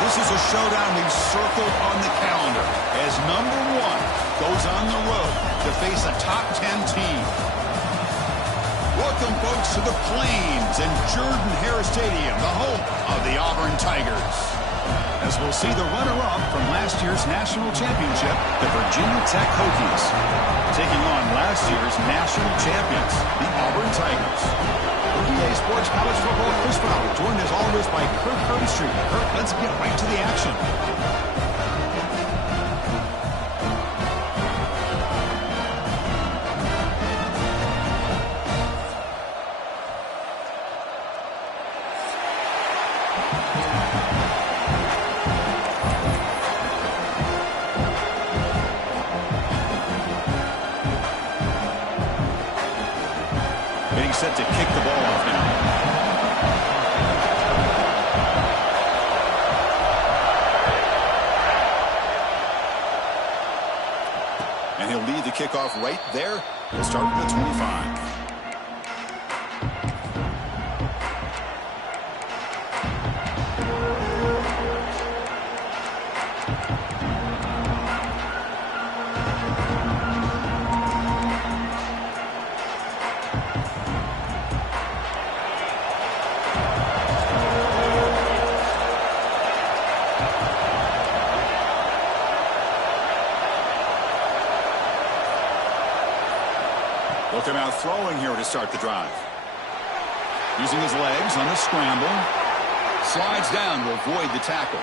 this is a showdown we've circled on the calendar as number 1 goes on the road to face a top 10 team. Welcome, folks, to the Plains and Jordan-Hare Stadium, the home of the Auburn Tigers. As we'll see the runner-up from last year's national championship, the Virginia Tech Hokies, taking on last year's national champions, the Auburn Tigers. EA Sports College Football Chris Fowler, joined as always by Kirk Herbstreit. Kirk, let's get right to the action. Set to kick the ball off now. And he'll lead the kickoff right there. He'll start at the 25. Looking out throwing here to start the drive. Using his legs on the scramble. Slides down to avoid the tackle.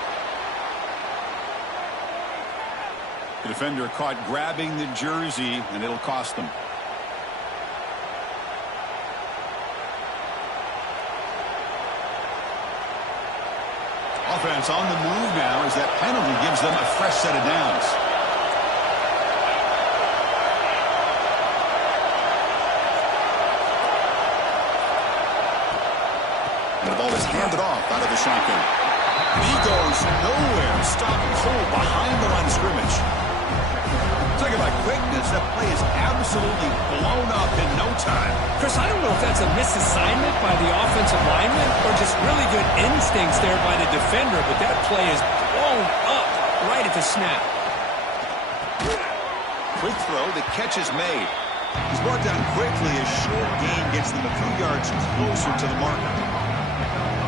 The defender caught grabbing the jersey, and it'll cost them. Offense on the move now as that penalty gives them a fresh set of downs. The ball is handed off out of the shotgun. He goes nowhere. Stopped cold behind the line of scrimmage. Talking about quickness, that play is absolutely blown up in no time. Chris, I don't know if that's a misassignment by the offensive lineman or just really good instincts there by the defender, but that play is blown up right at the snap. Quick throw, the catch is made. He's brought down quickly. A short gain gets them a few yards closer to the marker.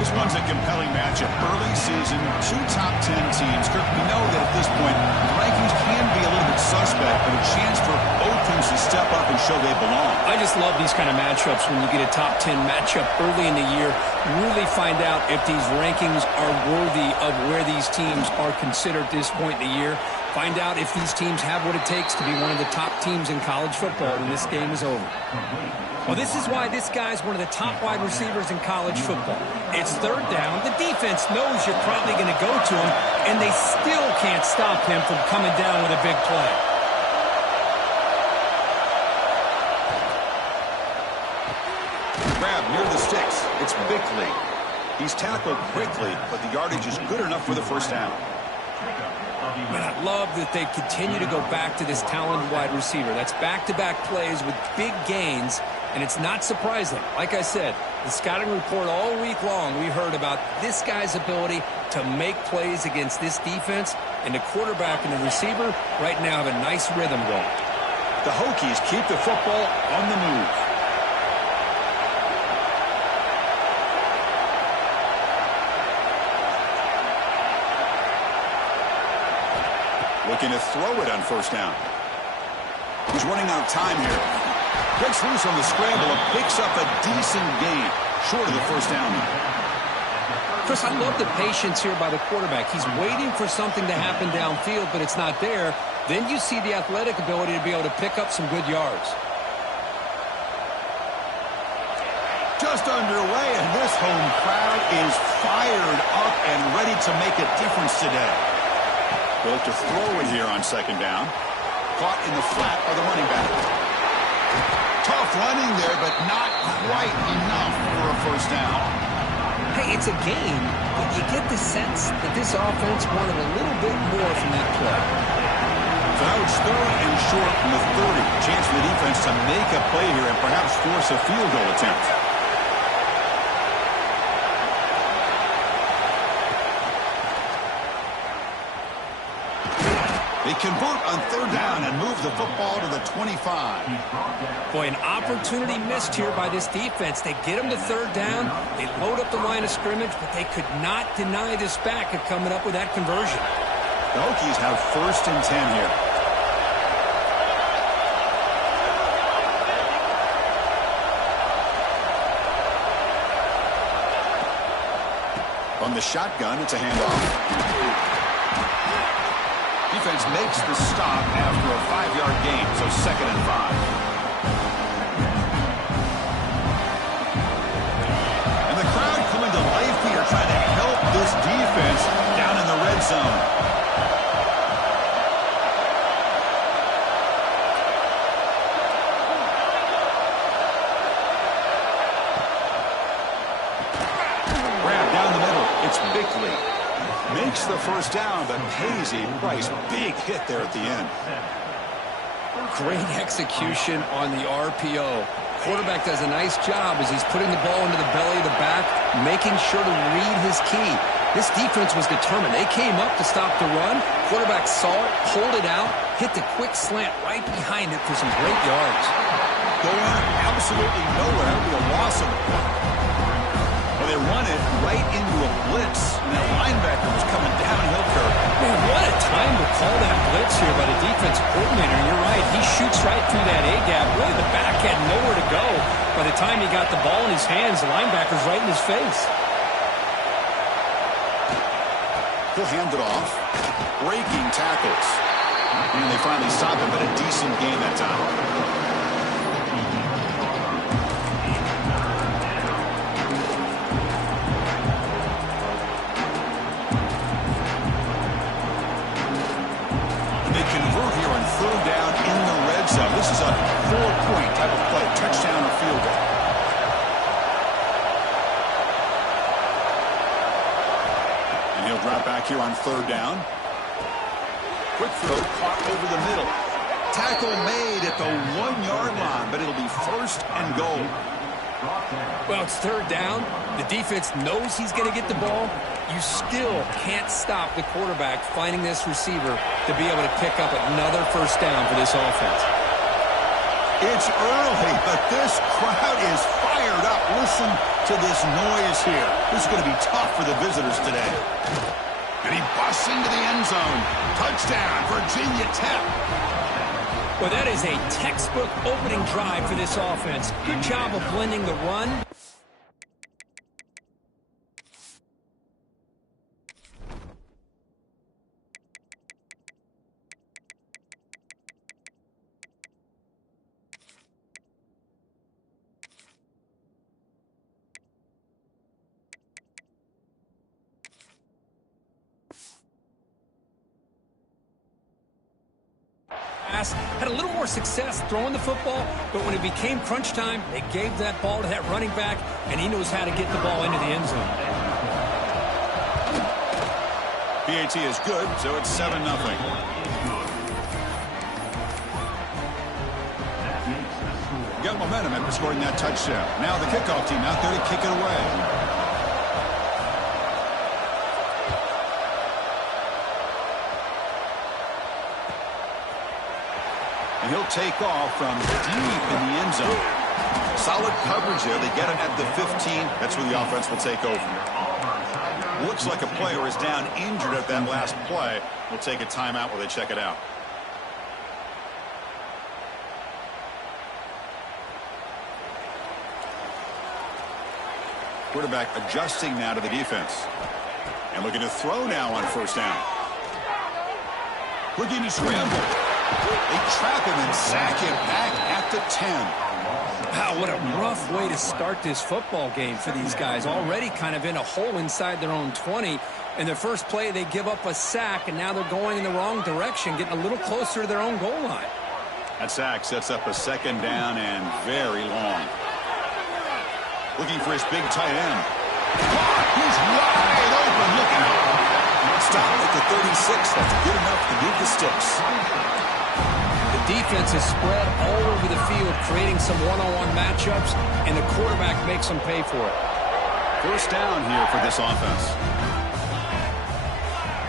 This one's a compelling matchup. Early season, 2 top 10 teams. Kirk, we know that at this point, the rankings can be a little bit suspect, but a chance for both teams to step up and show they belong. I just love these kind of matchups when you get a top 10 matchup early in the year. Really find out if these rankings are worthy of where these teams are considered at this point in the year. Find out if these teams have what it takes to be one of the top teams in college football when this game is over. Well, this is why this guy's one of the top wide receivers in college football. It's third down. The defense knows you're probably going to go to him, and they still can't stop him from coming down with a big play. Grab near the sticks. It's Bickley. He's tackled quickly, but the yardage is good enough for the first down. Man, I love that they continue to go back to this talented wide receiver. That's back-to-back plays with big gains, and it's not surprising. Like I said, the scouting report all week long, we heard about this guy's ability to make plays against this defense, and the quarterback and the receiver right now have a nice rhythm going. The Hokies keep the football on the move. Looking to throw it on first down. He's running out of time here. Breaks loose on the scramble and picks up a decent gain. Short of the first down. Chris, I love the patience here by the quarterback. He's waiting for something to happen downfield, but it's not there. Then you see the athletic ability to be able to pick up some good yards. Just underway, and this home crowd is fired up and ready to make a difference today. They'll look to throw it here on second down. Caught in the flat by the running back. Tough running there, but not quite enough for a first down. Hey, it's a game, but you get the sense that this offense wanted a little bit more from that play. So now it's third and short from the 30. Chance for the defense to make a play here and perhaps force a field goal attempt. They convert on third down and move the football to the 25. Boy, an opportunity missed here by this defense. They get them to third down. They load up the line of scrimmage, but they could not deny this back of coming up with that conversion. The Hokies have 1st and 10 here. From the shotgun, it's a handoff. Defense makes the stop after a 5-yard gain, so 2nd and 5. And the crowd coming to life here, trying to help this defense down in the red zone. Grab down the middle. It's Bickley. Makes the 1st down, but pays a price. Big hit there at the end. Great execution on the RPO. Quarterback does a nice job as he's putting the ball into the belly of the back, making sure to read his key. This defense was determined. They came up to stop the run. Quarterback saw it, pulled it out, hit the quick slant right behind it for some great yards. Going absolutely nowhere to a loss of a point. Well, they run it right into a blitz, and that linebacker was coming downhill curve. Man, what a time to call that blitz here by the defensive coordinator. You're right. He shoots right through that A-gap. Really, the back had nowhere to go. By the time he got the ball in his hands, the linebacker's right in his face. He'll hand it off. Breaking tackles. And they finally stop him, but a decent game that time. Third down in the red zone. This is a 4-point type of play. Touchdown or field goal. And he'll drop back here on 3rd down. Quick throw caught over the middle. Tackle made at the 1-yard line, but it'll be 1st and goal. Well, it's 3rd down. The defense knows he's going to get the ball. You still can't stop the quarterback finding this receiver to be able to pick up another 1st down for this offense. It's early, but this crowd is fired up. Listen to this noise here. This is going to be tough for the visitors today. And he busts into the end zone. Touchdown, Virginia Tech. Well, that is a textbook opening drive for this offense. Good job of blending the run. Had a little more success throwing the football, but when it became crunch time, they gave that ball to that running back, and he knows how to get the ball into the end zone. PAT is good, so it's 7-0. Got momentum after scoring that touchdown. Now the kickoff team out there to kick it away. And he'll take off from deep in the end zone. Solid coverage there. They get him at the 15. That's where the offense will take over. Looks like a player is down injured at that last play. We'll take a timeout while they check it out. Quarterback adjusting now to the defense. And looking to throw now on 1st down. Looking to scramble. They trap him and sack him back at the 10. Wow, what a rough way to start this football game for these guys. Already kind of in a hole inside their own 20. In their first play, they give up a sack, and now they're going in the wrong direction, getting a little closer to their own goal line. That sack sets up a 2nd down and very long. Looking for his big tight end. He's wide open. Look out. Stop at the 36. That's good enough to move the sticks. The defense is spread all over the field, creating some one-on-one matchups, and the quarterback makes them pay for it. 1st down here for this offense.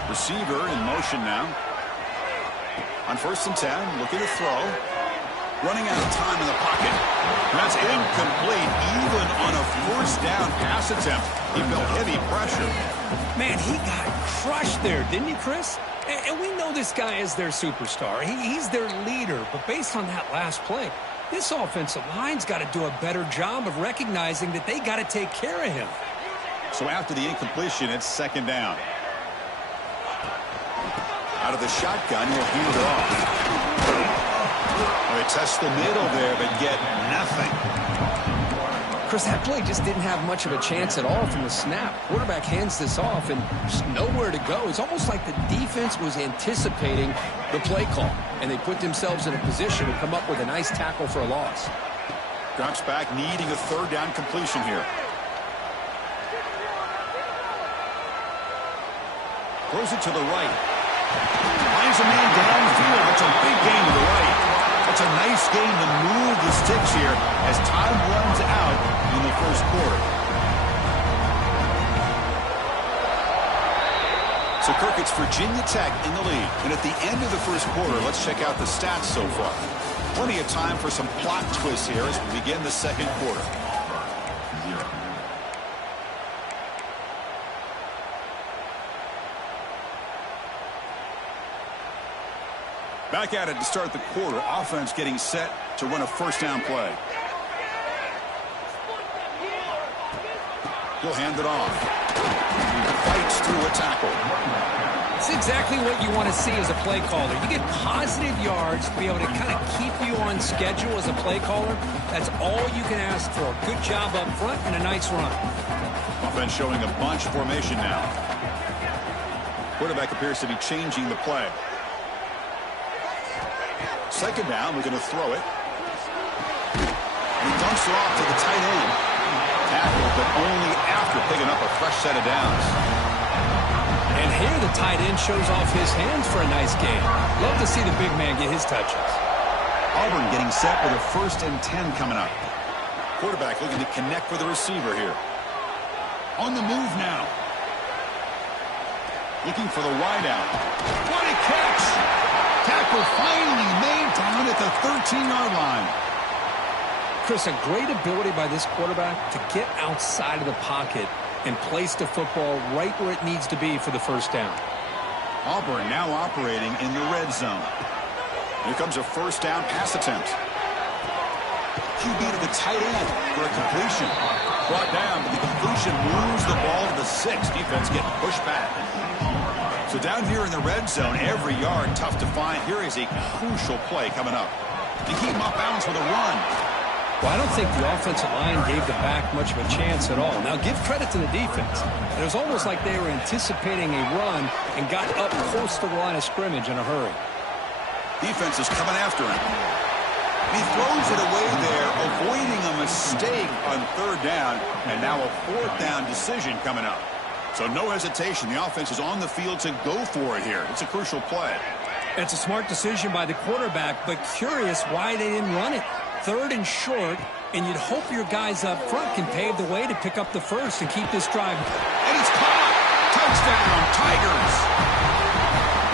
Receiver in motion now. On 1st and 10, looking to throw. Running out of time in the pocket. That's incomplete. Even on a 1st down pass attempt, he felt heavy pressure. Man, he got crushed there, didn't he, Chris? And we know this guy is their superstar. He's their leader. But based on that last play, this offensive line's got to do a better job of recognizing that they got to take care of him. So after the incompletion, it's 2nd down. Out of the shotgun, he'll hand it off. They test the middle there, but get nothing. Chris, that play just didn't have much of a chance at all from the snap. Quarterback hands this off and just nowhere to go. It's almost like the defense was anticipating the play call, and they put themselves in a position to come up with a nice tackle for a loss. Drops back, needing a 3rd down completion here. Throws it to the right. Finds a man downfield. That's a big gain to the right. That's a nice game to move the sticks here as time runs out in the 1st quarter. So, Kirk, it's Virginia Tech in the lead. And at the end of the 1st quarter, let's check out the stats so far. Plenty of time for some plot twists here as we begin the 2nd quarter. Back at it to start the quarter. Offense getting set to run a 1st down play. He'll hand it off. Fights through a tackle. It's exactly what you want to see as a play caller. You get positive yards to be able to kind of keep you on schedule as a play caller. That's all you can ask for. Good job up front and a nice run. Offense showing a bunch formation now. Quarterback appears to be changing the play. 2nd down, we're going to throw it. And he dumps it off to the tight end. Tackled, but only after picking up a fresh set of downs. And here the tight end shows off his hands for a nice game. Love to see the big man get his touches. Auburn getting set with a 1st and 10 coming up. Quarterback looking to connect with the receiver here. On the move now. Looking for the wideout. What a catch! Tackle finally made down at the 13-yard line. Chris, a great ability by this quarterback to get outside of the pocket and place the football right where it needs to be for the 1st down. Auburn now operating in the red zone. Here comes a 1st down pass attempt. QB to the tight end for a completion. Brought down, but the completion moves the ball to the 6. Defense getting pushed back. So down here in the red zone, every yard tough to find. Here is a crucial play coming up. To keep him off balance with a run. Well, I don't think the offensive line gave the back much of a chance at all. Now, give credit to the defense. It was almost like they were anticipating a run and got up close to the line of scrimmage in a hurry. Defense is coming after him. He throws it away there, avoiding a mistake on 3rd down, and now a 4th down decision coming up. So no hesitation. The offense is on the field to go for it here. It's a crucial play. It's a smart decision by the quarterback, but curious why they didn't run it. 3rd and short, and you'd hope your guys up front can pave the way to pick up the 1st and keep this drive. And it's caught! Touchdown, Tigers!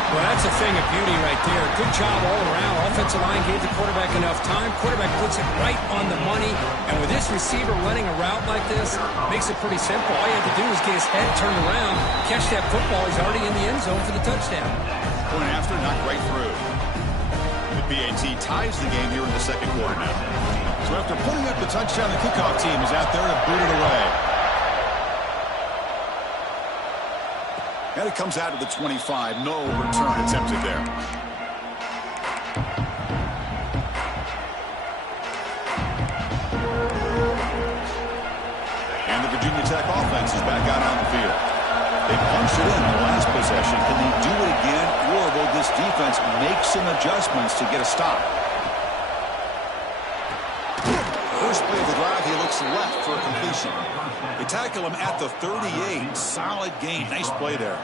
Well, that's a thing of beauty right there. Good job all around. Offensive line gave the quarterback enough time. Quarterback puts it right on the money. And with this receiver running a route like this, makes it pretty simple. All you have to do is get his head turned around, catch that football. He's already in the end zone for the touchdown. Point after, knocked right through. The BAT ties the game here in the 2nd quarter now. So after putting up the touchdown, the kickoff team is out there to boot it away. And it comes out to the 25. No return attempted there. And the Virginia Tech offense is back out on the field. They punched it in the last possession. Can they do it again, or will this defense make some adjustments to get a stop? First play of the drive, he looks left for a completion. They tackle him at the 38. Solid gain. Nice play there.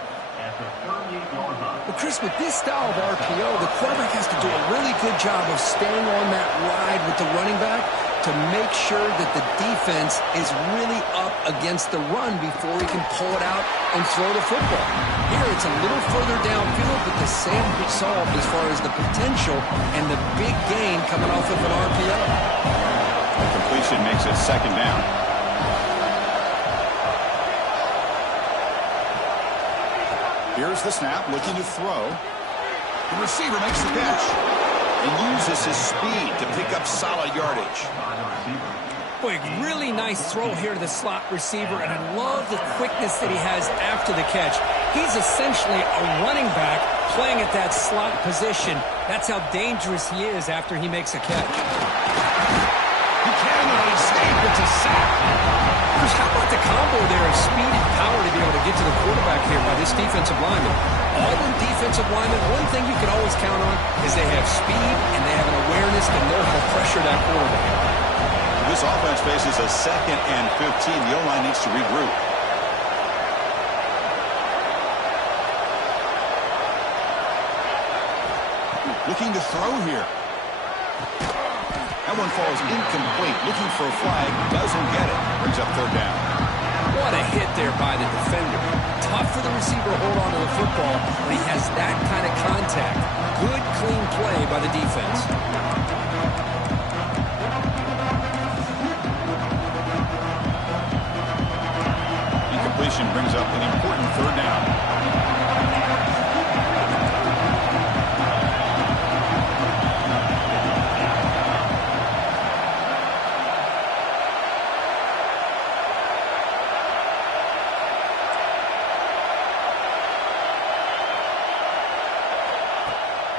Well, Chris, with this style of RPO, the quarterback has to do a really good job of staying on that ride with the running back to make sure that the defense is really up against the run before he can pull it out and throw the football. Here, it's a little further downfield, but the same result as far as the potential and the big gain coming off of an RPO. The completion makes it second down. Here's the snap, looking to throw. The receiver makes the catch and uses his speed to pick up solid yardage. Boy, really nice throw here to the slot receiver, and I love the quickness that he has after the catch. He's essentially a running back playing at that slot position. That's how dangerous he is after he makes a catch. He can't even escape. It's a sack. Chris, how about the combo there of speed and power to be able to get to the quarterback here by this defensive lineman? Auburn defensive linemen, one thing you can always count on is they have speed and they have an awareness to know how to pressure that quarterback. This offense faces a 2nd and 15. The O-line needs to regroup. Looking to throw here. That one falls incomplete. Looking for a flag. Doesn't get it. Brings up third down. What a hit there by the defender. Tough for the receiver to hold on to the football when he has that kind of contact. Good, clean play by the defense. Incompletion brings up an important third down.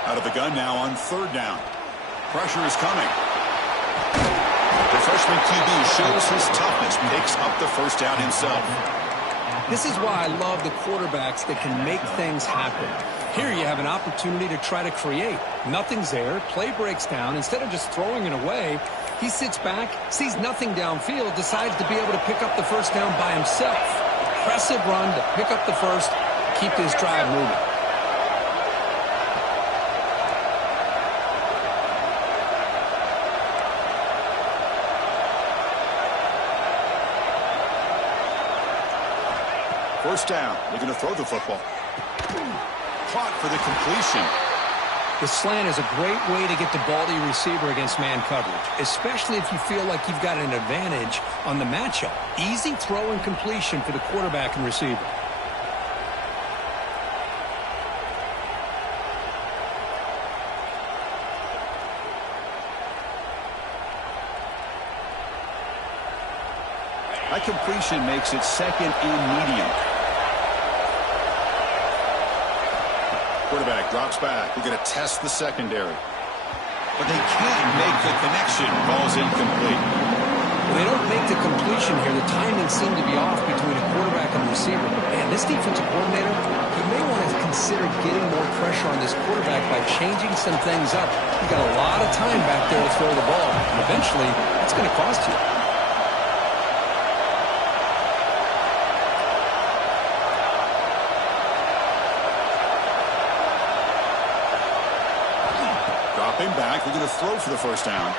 Out of the gun now on third down. Pressure is coming. The freshman QB shows his toughness, picks up the first down himself. This is why I love the quarterbacks that can make things happen. Here you have an opportunity to try to create. Nothing's there. Play breaks down. Instead of just throwing it away, he sits back, sees nothing downfield, decides to be able to pick up the first down by himself. Impressive run to pick up the first, keep this drive moving. First down, looking to throw the football. Caught for the completion. The slant is a great way to get the ball to your receiver against man coverage, especially if you feel like you've got an advantage on the matchup. Easy throw and completion for the quarterback and receiver. That completion makes it second and medium. Quarterback drops back. They're going to test the secondary. But they can't make the connection. Ball's incomplete. Well, they don't make the completion here. The timing seemed to be off between a quarterback and a receiver. Man, this defensive coordinator, he may want to consider getting more pressure on this quarterback by changing some things up. You've got a lot of time back there to throw the ball. And eventually, it's going to cost you. Back, they're going to throw for the first down.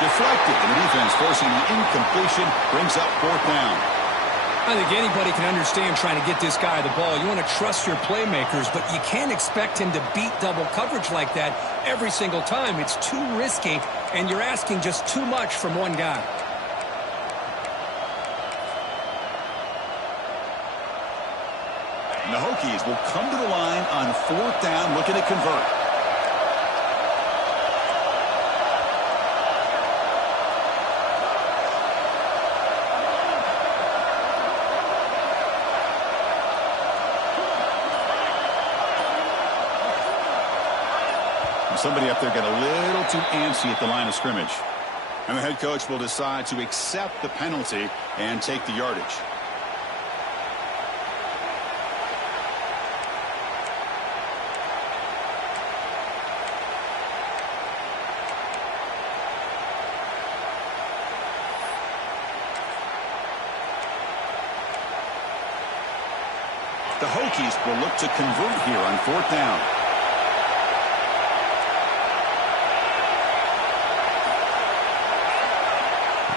Deflected, and the defense forcing the incompletion, brings up fourth down. I think anybody can understand trying to get this guy the ball. You want to trust your playmakers, but you can't expect him to beat double coverage like that every single time. It's too risky, and you're asking just too much from one guy. And the Hokies will come to the line on fourth down, looking to convert. Somebody up there got a little too antsy at the line of scrimmage. And the head coach will decide to accept the penalty and take the yardage. The Hokies will look to convert here on fourth down.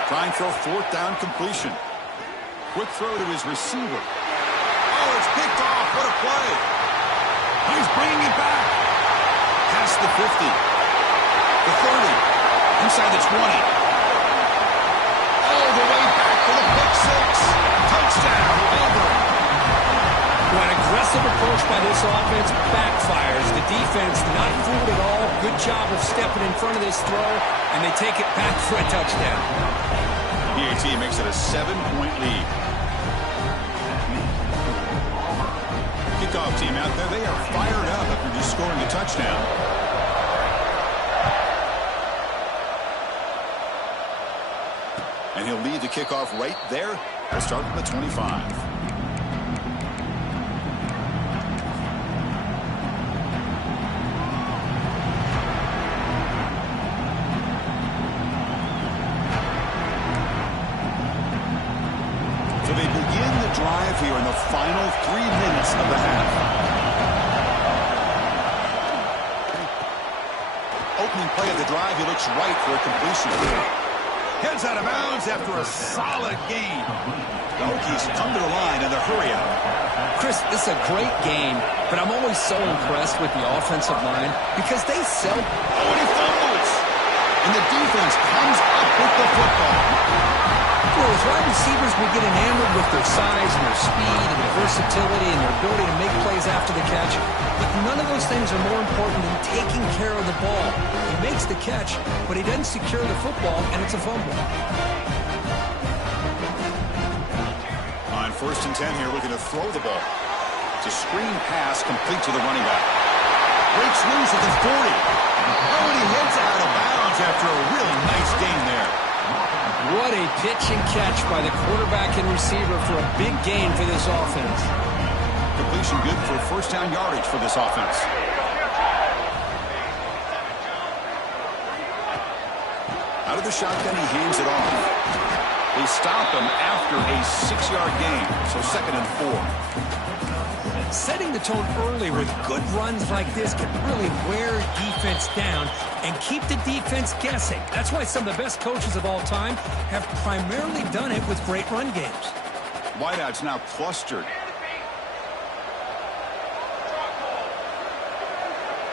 Trying for a fourth down completion. Quick throw to his receiver. Oh, it's picked off. What a play. He's bringing it back. Past the 50. The 30. Inside the 20. All the way back for the pick six. Touchdown, Auburn. An aggressive approach by this offense backfires. The defense not fooled at all. Good job of stepping in front of this throw, and they take it back for a touchdown. PAT makes it a 7-point lead. Kickoff team out there, they are fired up after just scoring a touchdown. And he'll lead the kickoff right there. We'll start from the 25. So they begin the drive here in the final 3 minutes of the half. Opening play of the drive, he looks right for a completion. Heads out of bounds after a solid gain. The Hokies come to the line in the hurry up. Chris, this is a great game, but I'm always so impressed with the offensive line because they sell. Oh, and he fumbles. And the defense comes up with the football. Well, as wide receivers, we get enamored with their size and their speed and their versatility and their ability to make plays after the catch. But none of those things are more important than taking care of the ball. He makes the catch, but he doesn't secure the football, and it's a fumble. On 1st and 10 here, looking to throw the ball. It's a screen pass complete to the running back. Breaks loose at the 40. Oh, and he heads out of bounds after a really nice gain there. What a pitch and catch by the quarterback and receiver for a big gain for this offense. Completion good for first down yardage for this offense. Out of the shotgun, he hands it off. They stop him after a 6-yard gain, so 2nd and 4. Setting the tone early with good runs like this can really wear defense down and keep the defense guessing. That's why some of the best coaches of all time have primarily done it with great run games. Wideouts now clustered.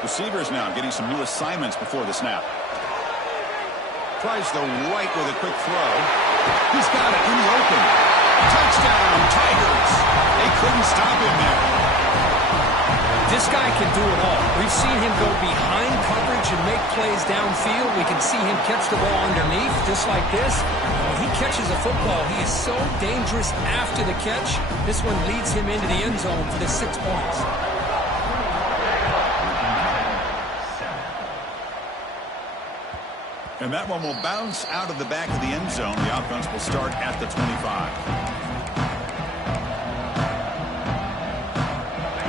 Receivers now getting some new assignments before the snap. Tries the right with a quick throw. He's got it in the open. Touchdown, Tigers. They couldn't stop him there. This guy can do it all. We've seen him go behind coverage and make plays downfield. We can see him catch the ball underneath, just like this. When he catches a football, he is so dangerous after the catch. This one leads him into the end zone for the 6 points. And that one will bounce out of the back of the end zone. The offense will start at the 25.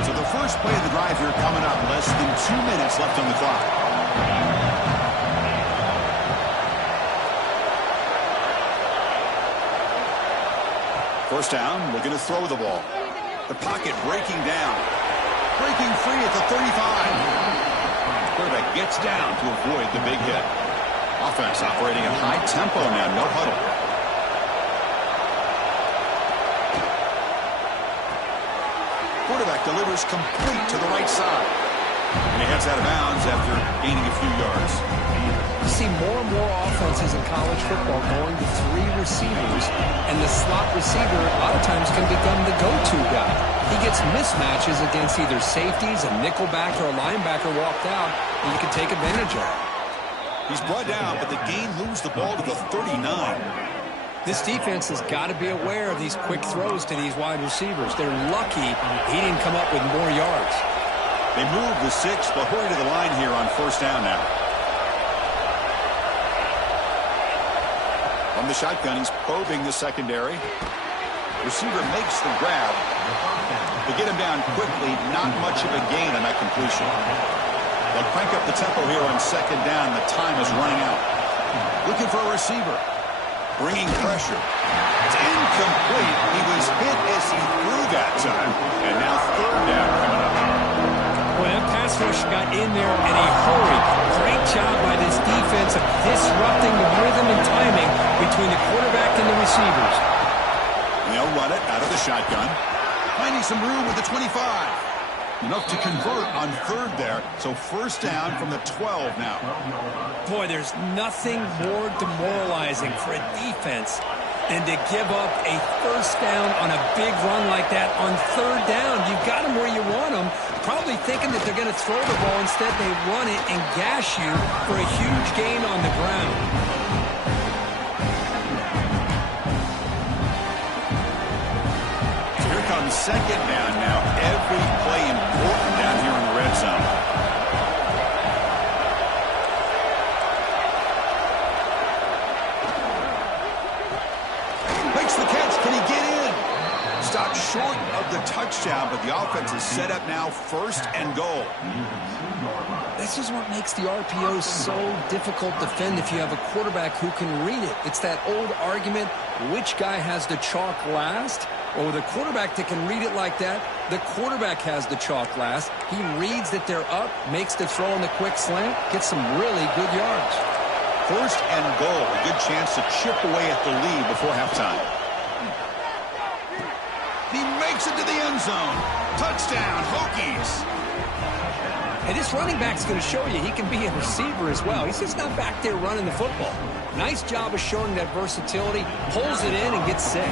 So the first play of the drive here coming up. Less than 2 minutes left on the clock. First down, looking to throw the ball. The pocket breaking down. Breaking free at the 35. Quarterback gets down to avoid the big hit. Offense operating at high tempo now, no huddle. Quarterback delivers complete to the right side. And he heads out of bounds after gaining a few yards. You see more and more offenses in college football going to 3 receivers, and the slot receiver a lot of times can become the go-to guy. He gets mismatches against either safeties, a nickelback, or a linebacker walked out, and you can take advantage of it. He's brought down, but the gain moves the ball to the 39. This defense has got to be aware of these quick throws to these wide receivers. They're lucky he didn't come up with more yards. They move the 6, but hurry to the line here on first down now. From the shotgun, he's probing the secondary. Receiver makes the grab. They get him down quickly. Not much of a gain on that completion. They'll crank up the tempo here on second down. The time is running out. Looking for a receiver. Bringing pressure. It's incomplete. He was hit as he threw that time. And now third down coming up. Well, that pass pass rush got in there in a hurry. Great job by this defense of disrupting the rhythm and timing between the quarterback and the receivers. They'll run it out of the shotgun. Finding some room with the 25. Enough to convert on third there. So first down from the 12 now. Boy, there's nothing more demoralizing for a defense than to give up a first down on a big run like that on third down. You've got them where you want them, probably thinking that they're going to throw the ball. Instead, they run it and gash you for a huge gain on the ground. So here comes second down now. Every play important down here in the red zone. Makes the catch. Can he get in? Stopped short of the touchdown, but the offense is set up now first and goal. This is what makes the RPO so difficult to defend if you have a quarterback who can read it. It's that old argument, which guy has the chalk last? Or the quarterback that can read it like that, the quarterback has the chalk last. He reads that they're up, makes the throw on the quick slant, gets some really good yards. First and goal, a good chance to chip away at the lead before halftime. He makes it to the end zone. Touchdown, Hokies. And this running back's going to show you he can be a receiver as well. He's just not back there running the football. Nice job of showing that versatility. Pulls it in and gets 6.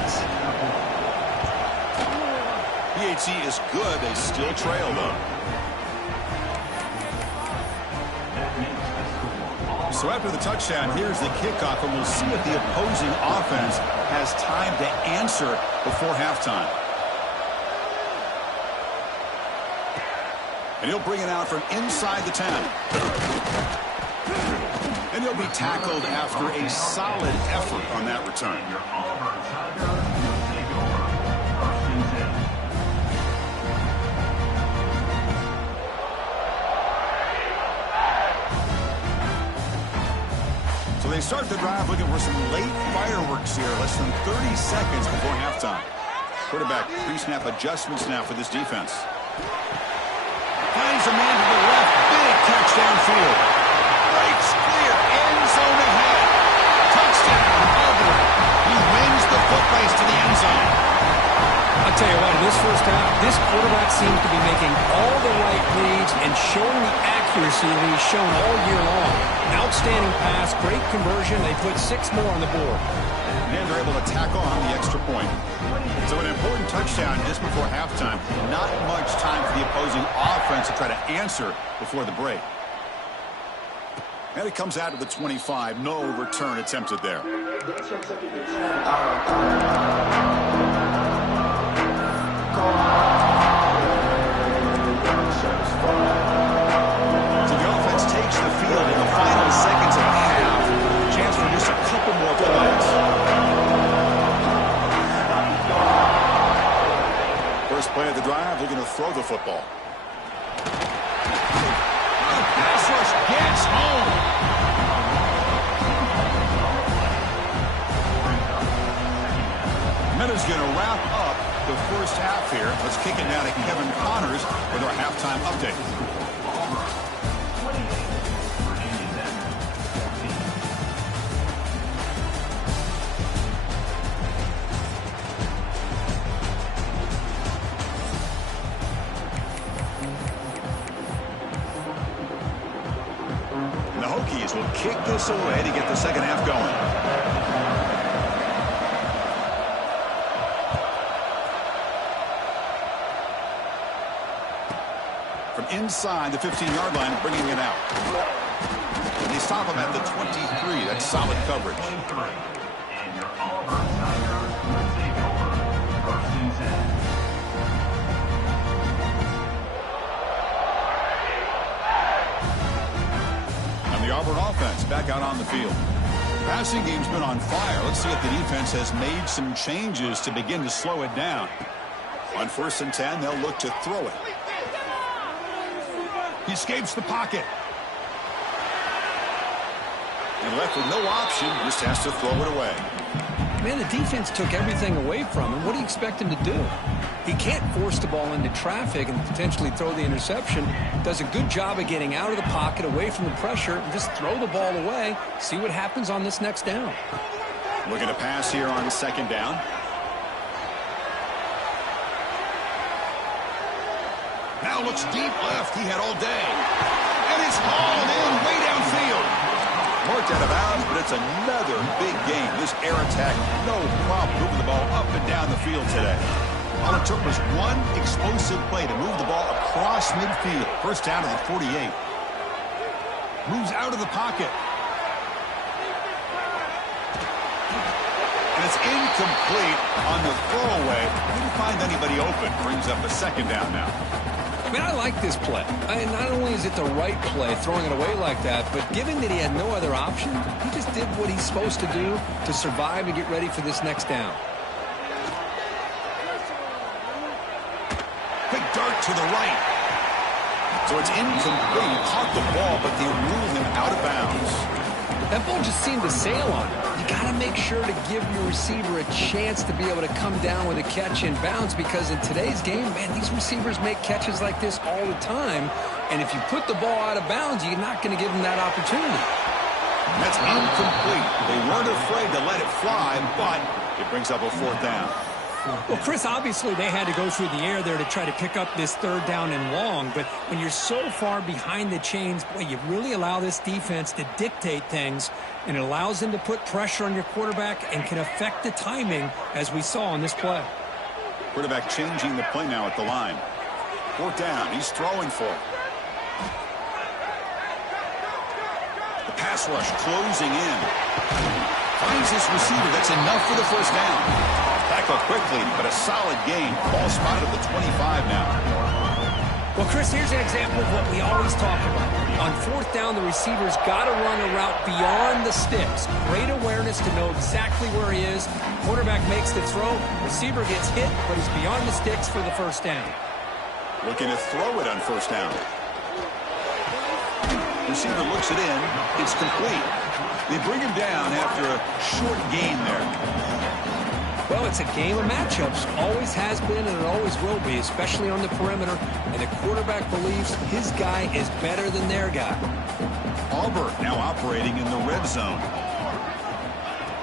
PHC is good. They still trail, though. So after the touchdown, here's the kickoff, and we'll see if the opposing offense has time to answer before halftime. And he'll bring it out from inside the 10. And he'll be tackled after a solid effort on that return. So they start the drive looking for some late fireworks here, less than 30 seconds before halftime. Quarterback pre-snap adjustments now for this defense. Finds a man to the left. Big catch downfield. Breaks clear. End zone ahead. Touchdown, Auburn. He wins the foot race to the end zone. I'll tell you what, in this first half, this quarterback seems to be making all the right reads and showing the accuracy that he's shown all year long. Outstanding pass, great conversion. They put 6 more on the board. And they're able to tack on the extra point. So an important touchdown just before halftime. Not much time for the opposing offense to try to answer before the break. And it comes out of the 25. No return attempted there. So the offense takes the field in the final seconds of a half. Chance for just a couple more plays. First play of the drive, looking to throw the football. Pass rush gets home. Minuta's going to wrap up the first half here. Let's kick it down to Kevin Connors with our halftime update. The Hokies will kick this away to get the second half going. From inside the 15-yard line, bringing it out. And they stop him at the 23. That's solid coverage. And the Auburn offense back out on the field. Passing game's been on fire. Let's see if the defense has made some changes to begin to slow it down. On 1st and 10, they'll look to throw it. He escapes the pocket. And left with no option, just has to throw it away. Man, the defense took everything away from him. What do you expect him to do? He can't force the ball into traffic and potentially throw the interception. Does a good job of getting out of the pocket, away from the pressure, and just throw the ball away. See what happens on this next down. Looking to pass here on second down. Now looks deep left. He had all day. And it's hauled in way downfield. Marked out of bounds, but it's another big game. This air attack, no problem moving the ball up and down the field today. All it took was one explosive play to move the ball across midfield. First down to the 48. Moves out of the pocket. And it's incomplete on the throwaway. Didn't find anybody open. Brings up a second down now. I mean, I like this play. Not only is it the right play, throwing it away like that, but given that he had no other option, he just did what he's supposed to do to survive and get ready for this next down. Quick dart to the right. So it's incomplete. Caught the ball, but they ruled him out of bounds. That ball just seemed to sail on him. You got to make sure to give your receiver a chance to be able to come down with a catch in bounds, because in today's game, man, these receivers make catches like this all the time. And if you put the ball out of bounds, you're not going to give them that opportunity. That's incomplete. They weren't afraid to let it fly, but it brings up a fourth down. Well, Chris, obviously they had to go through the air there to try to pick up this third down and long, but when you're so far behind the chains, boy, you really allow this defense to dictate things, and it allows them to put pressure on your quarterback and can affect the timing, as we saw on this play. Quarterback changing the play now at the line. Fourth down. He's throwing for it. The pass rush closing in. Finds his receiver. That's enough for the first down. Tackle quickly, but a solid gain. Ball spotted at the 25 now. Well, Chris, here's an example of what we always talk about. On fourth down, the receiver's got to run a route beyond the sticks. Great awareness to know exactly where he is. Quarterback makes the throw. Receiver gets hit, but he's beyond the sticks for the first down. Looking to throw it on first down. Receiver looks it in. It's complete. They bring him down after a short gain there. Well, it's a game of matchups. Always has been, and it always will be, especially on the perimeter. And the quarterback believes his guy is better than their guy. Auburn now operating in the red zone.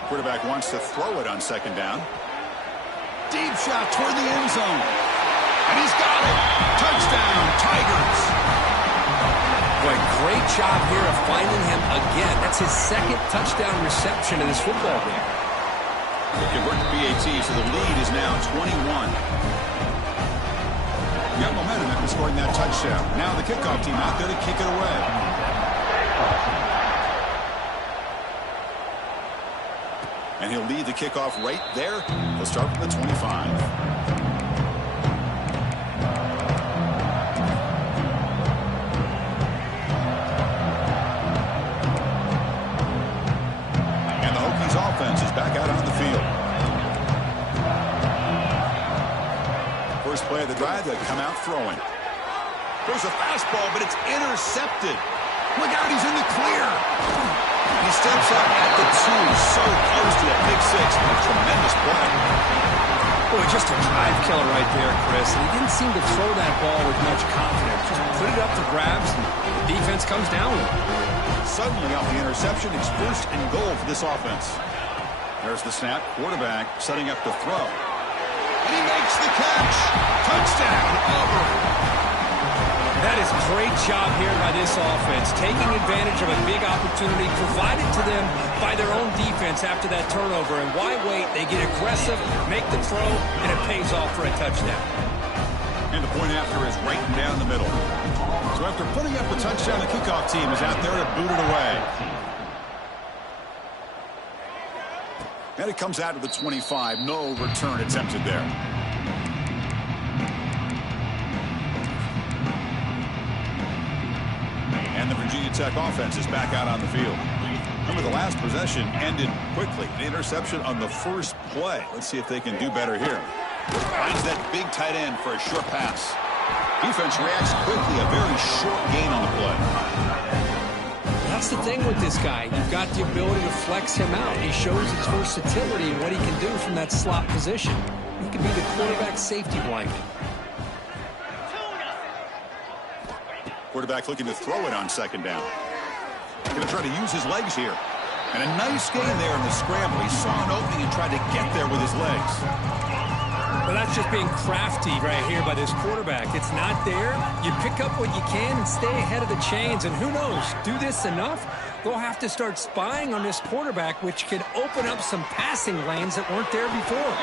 Quarterback wants to throw it on second down. Deep shot toward the end zone. And he's got it. Touchdown, Tigers. Boy, great job here of finding him again. That's his second touchdown reception in this football game. They convert to BAT, so the lead is now 21. Got momentum after scoring that touchdown. Now the kickoff team out there to kick it away. And he'll lead the kickoff right there. He'll start from the 25. Offense is back out on the field. First play of the drive, they come out throwing. There's a fastball, but it's intercepted. Look out, he's in the clear. He steps up at the 2, so close to that big six. A tremendous play. Boy, just a drive killer right there, Chris. And he didn't seem to throw that ball with much confidence. Just put it up for grabs, and the defense comes down with it. Suddenly off the interception, it's first and goal for this offense. There's the snap. Quarterback setting up to throw. And he makes the catch. Touchdown, Auburn. That is a great job here by this offense, taking advantage of a big opportunity provided to them by their own defense after that turnover. And why wait? They get aggressive, make the throw, and it pays off for a touchdown. And the point after is right down the middle. So after putting up the touchdown, the kickoff team is out there to boot it away. And it comes out to the 25. No return attempted there. And the Virginia Tech offense is back out on the field. Remember, the last possession ended quickly. An interception on the first play. Let's see if they can do better here. Finds that big tight end for a short pass. Defense reacts quickly. A very short gain on the play. That's the thing with this guy. You've got the ability to flex him out. He shows his versatility and what he can do from that slot position. he could be the quarterback's safety blanket. Quarterback looking to throw it on second down. Going to try to use his legs here. And a nice gain there in the scramble. He saw an opening and tried to get there with his legs. Well, that's just being crafty right here by this quarterback. It's not there. You pick up what you can and stay ahead of the chains. And who knows, do this enough, they'll have to start spying on this quarterback, which could open up some passing lanes that weren't there before.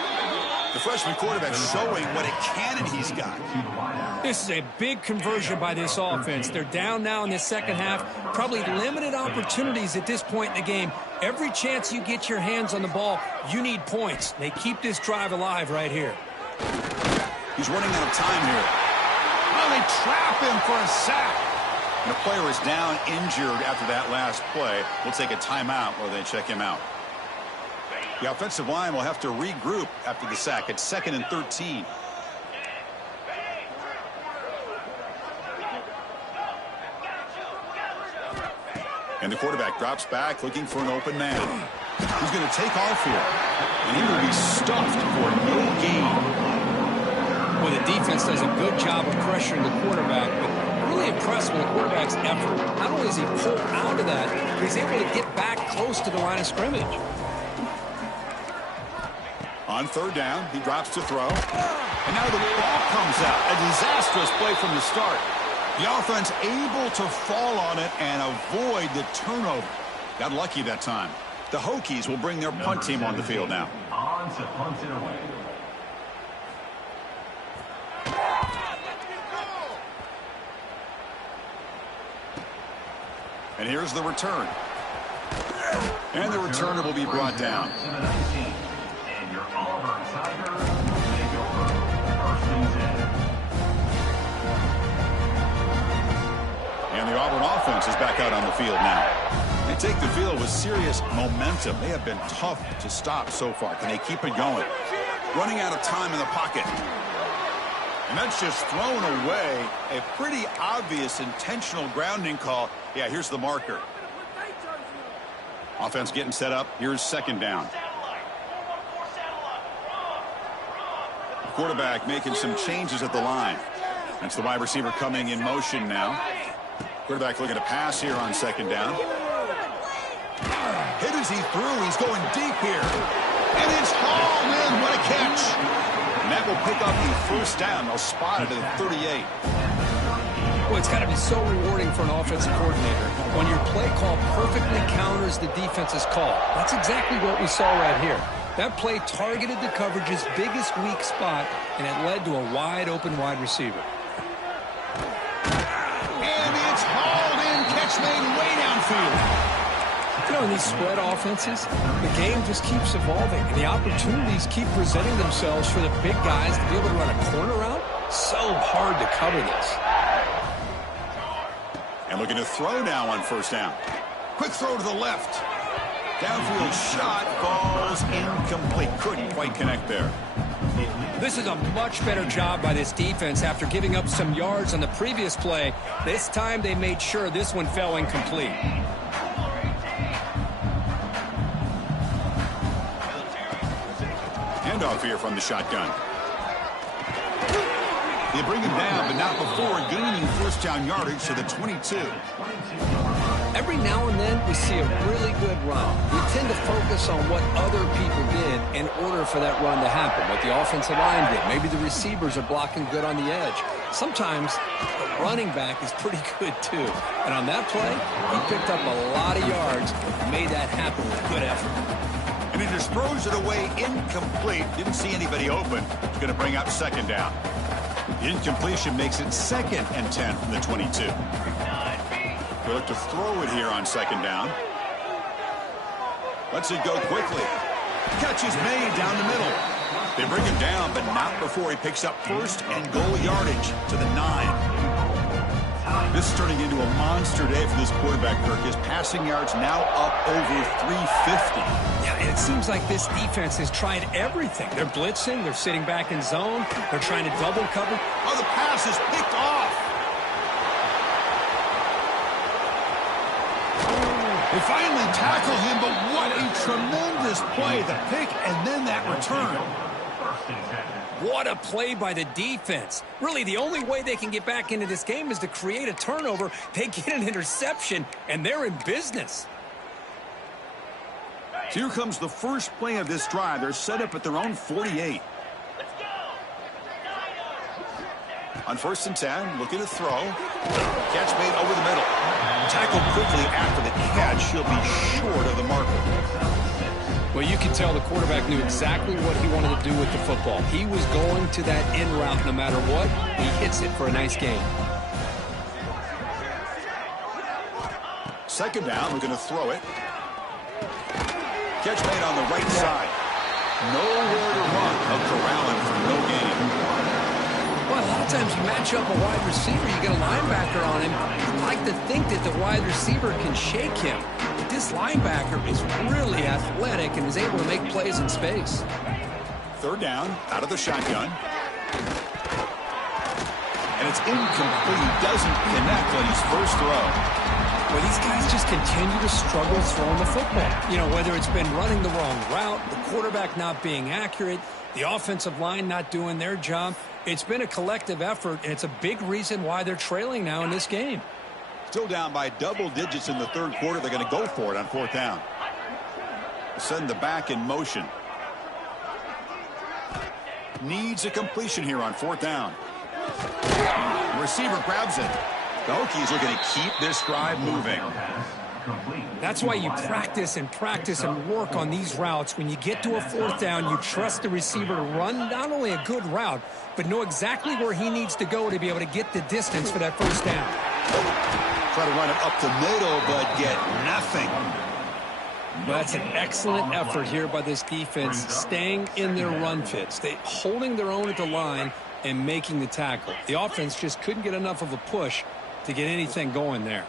The freshman quarterback showing what a cannon he's got. This is a big conversion by this offense. They're down now in the second half. Probably limited opportunities at this point in the game. Every chance you get your hands on the ball, you need points. They keep this drive alive right here. He's running out of time here. Oh, they trap him for a sack. And the player is down injured after that last play. We'll take a timeout while they check him out. The offensive line will have to regroup after the sack. It's 2nd and 13. And the quarterback drops back looking for an open man. He's going to take off here. And he will be stuffed for no gain. Well, the defense does a good job of pressuring the quarterback, but I'm really impressed with the quarterback's effort. Not only does he pull out of that, but he's able to get back close to the line of scrimmage. On third down, he drops to throw. And now the ball comes out. A disastrous play from the start. The offense able to fall on it and avoid the turnover. Got lucky that time. The Hokies will bring their punt team on the field now. On to punt it away. And here's the return. And the returner will be brought down. And your Auburn Tigers take over 1st and 10. And the Auburn offense is back out on the field now. They take the field with serious momentum. They have been tough to stop so far. Can they keep it going? Running out of time in the pocket. And that's just thrown away. A pretty obvious intentional grounding call. Yeah, here's the marker. Offense getting set up. Here's second down. The quarterback making some changes at the line. That's the wide receiver coming in motion now. Quarterback looking to pass here on second down. Hit as he threw. He's going deep here. And it's hauled in. What a catch. And that will pick up the first down. They'll spot it at the 38. Well, it's got to be so rewarding for an offensive coordinator when your play call perfectly counters the defense's call. That's exactly what we saw right here. That play targeted the coverage's biggest weak spot, and it led to a wide-open wide receiver. And it's hauled in. Catch made way downfield. You know, in these spread offenses, the game just keeps evolving, and the opportunities keep presenting themselves for the big guys to be able to run a corner route. So hard to cover this. And looking to throw now on first down. Quick throw to the left. Downfield shot falls incomplete. Couldn't quite connect there. This is a much better job by this defense after giving up some yards on the previous play. This time they made sure this one fell incomplete. Handoff here from the shotgun. They bring him down, but not before gaining first down yardage to the 22. Every now and then we see a really good run. We tend to focus on what other people did in order for that run to happen, what the offensive line did. Maybe the receivers are blocking good on the edge. Sometimes the running back is pretty good too. And on that play, he picked up a lot of yards and made that happen with good effort. And he just throws it away incomplete. Didn't see anybody open. It's going to bring up second down. The incompletion makes it 2nd and 10 from the 22. They look to throw it here on second down. Lets it go quickly. Catch is made down the middle. They bring him down, but not before he picks up first and goal yardage to the 9. This is turning into a monster day for this quarterback, Kirk. His passing yards now up over 350. Yeah, and it seems like this defense has tried everything. They're blitzing, they're sitting back in zone, they're trying to double cover. Oh, the pass is picked off. They finally tackle him, but what a tremendous play. The pick and then that return. 1st and 10. What a play by the defense. Really, the only way they can get back into this game is to create a turnover. They get an interception, and they're in business. So here comes the first play of this drive. They're set up at their own 48. On 1st and 10, looking to throw. Catch made over the middle. Tackled quickly after the catch. He'll be short of the marker. Well, you can tell the quarterback knew exactly what he wanted to do with the football. He was going to that in route no matter what. He hits it for a nice gain. 2nd down, we're going to throw it. Catch made on the right side. Nowhere to run. A corralling for no gain. Well, a lot of times you match up a wide receiver, you get a linebacker on him. I like to think that the wide receiver can shake him. But this linebacker is really athletic and is able to make plays in space. 3rd down, out of the shotgun. And it's incomplete. He doesn't connect on his first throw. Well, these guys just continue to struggle throwing the football. You know, whether it's been running the wrong route, the quarterback not being accurate, the offensive line not doing their job. It's been a collective effort, and it's a big reason why they're trailing now in this game. Still down by double digits in the 3rd quarter. They're going to go for it on 4th down. Send the back in motion. Needs a completion here on 4th down. The receiver grabs it. The Hokies looking to keep this drive moving. That's why you practice and work on these routes. When you get to a 4th down, you trust the receiver to run not only a good route, but know exactly where he needs to go to be able to get the distance for that 1st down. Try to run it up the middle, but get nothing. Well, that's an excellent effort here by this defense, staying in their run fits. They holding their own at the line and making the tackle. The offense just couldn't get enough of a push to get anything going there.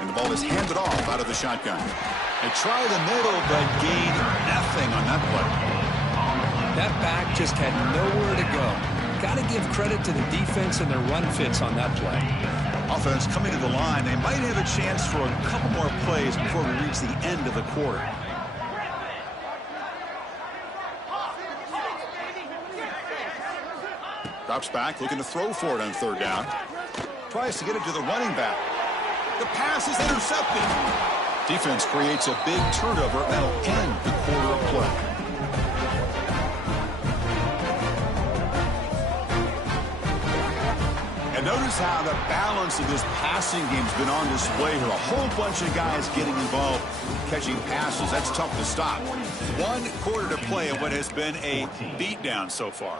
And the ball is handed off out of the shotgun. They try the middle, but gain nothing on that play. That back just had nowhere to go. Got to give credit to the defense and their run fits on that play. Offense coming to the line. They might have a chance for a couple more plays before we reach the end of the quarter. Drops back, looking to throw for it on 3rd down. Tries to get it to the running back. The pass is intercepted. Defense creates a big turnover. That'll end the quarter of play. And notice how the balance of this passing game's been on display here. A whole bunch of guys getting involved, catching passes. That's tough to stop. 1 quarter to play in what has been a beatdown so far.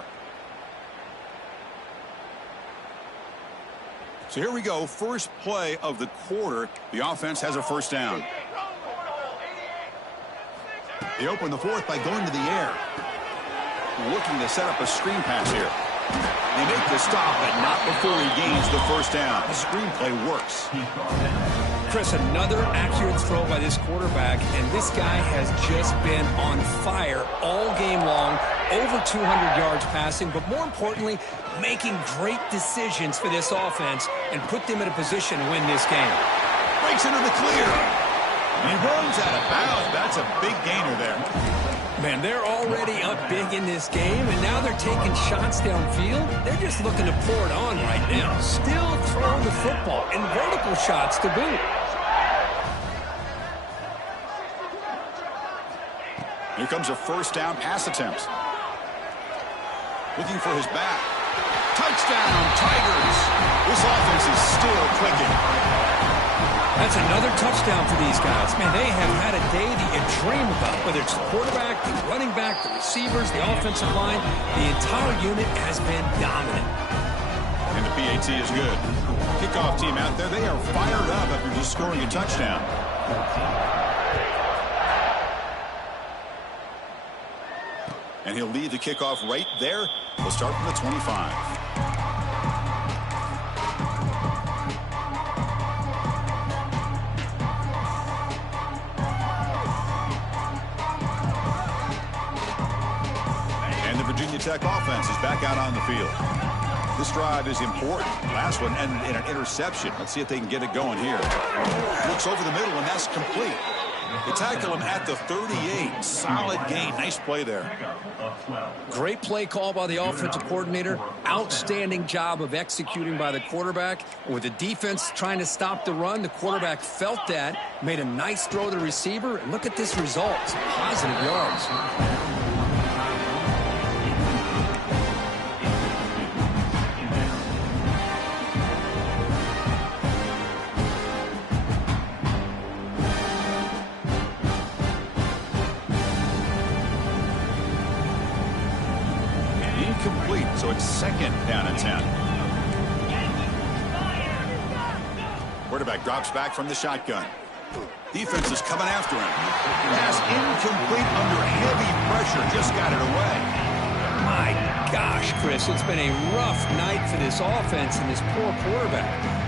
So here we go, first play of the quarter. The offense has a 1st down. They open the 4th by going to the air. Looking to set up a screen pass here. They make the stop, but not before he gains the 1st down. The screen play works. Chris, another accurate throw by this quarterback, and this guy has just been on fire all game long. Over 200 yards passing, but more importantly, making great decisions for this offense and put them in a position to win this game. Breaks into the clear. And he runs out of bounds. That's a big gainer there. Man, they're already up big in this game, and now they're taking shots downfield. They're just looking to pour it on right now. Still throwing the football, and vertical shots to boot. Here comes a 1st down pass attempt. Looking for his back. Touchdown, Tigers. This offense is still clicking. That's another touchdown for these guys. Man, they have had a day that you dream about. Whether it's the quarterback, the running back, the receivers, the offensive line, the entire unit has been dominant. And the PAT is good. Kickoff team out there, they are fired up after just scoring a touchdown. And he'll lead the kickoff right there. We'll start from the 25. Tech offense is back out on the field. This drive is important. Last one ended in an interception. Let's see if they can get it going here. Looks over the middle, and that's complete. They tackle him at the 38. Solid gain. Nice play there. Great play call by the offensive coordinator. Outstanding job of executing by the quarterback. With the defense trying to stop the run, the quarterback felt that, made a nice throw to the receiver, and look at this result. Positive yards. Incomplete, so it's second down and 10. Quarterback drops back from the shotgun. Defense is coming after him. Pass incomplete under heavy pressure. Just got it away. My gosh, Chris, it's been a rough night for this offense and this poor quarterback.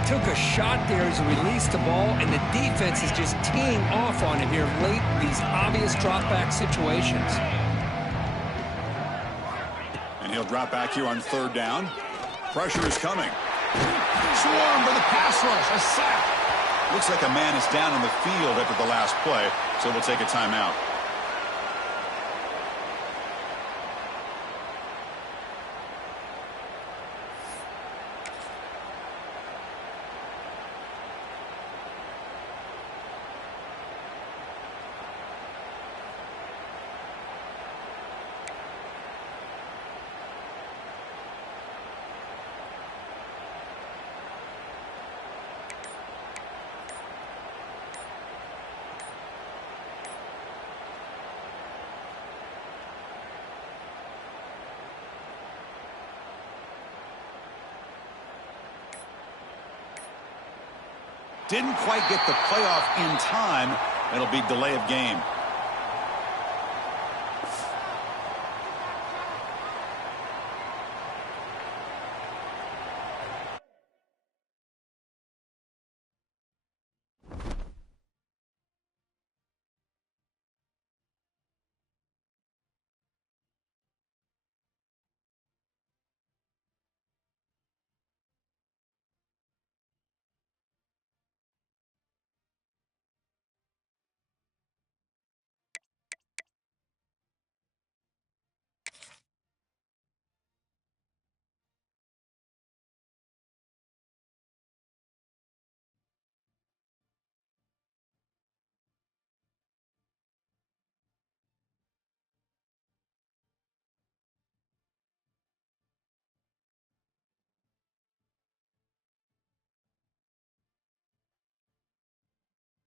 Took a shot there as he released the ball, and the defense is just teeing off on him here late in these obvious drop-back situations. He'll drop back here on third down. Pressure is coming. Swarm for the pass rush. A sack. Looks like a man is down on the field after the last play, so we'll take a timeout. Didn't quite get the playoff in time. It'll be delay of game.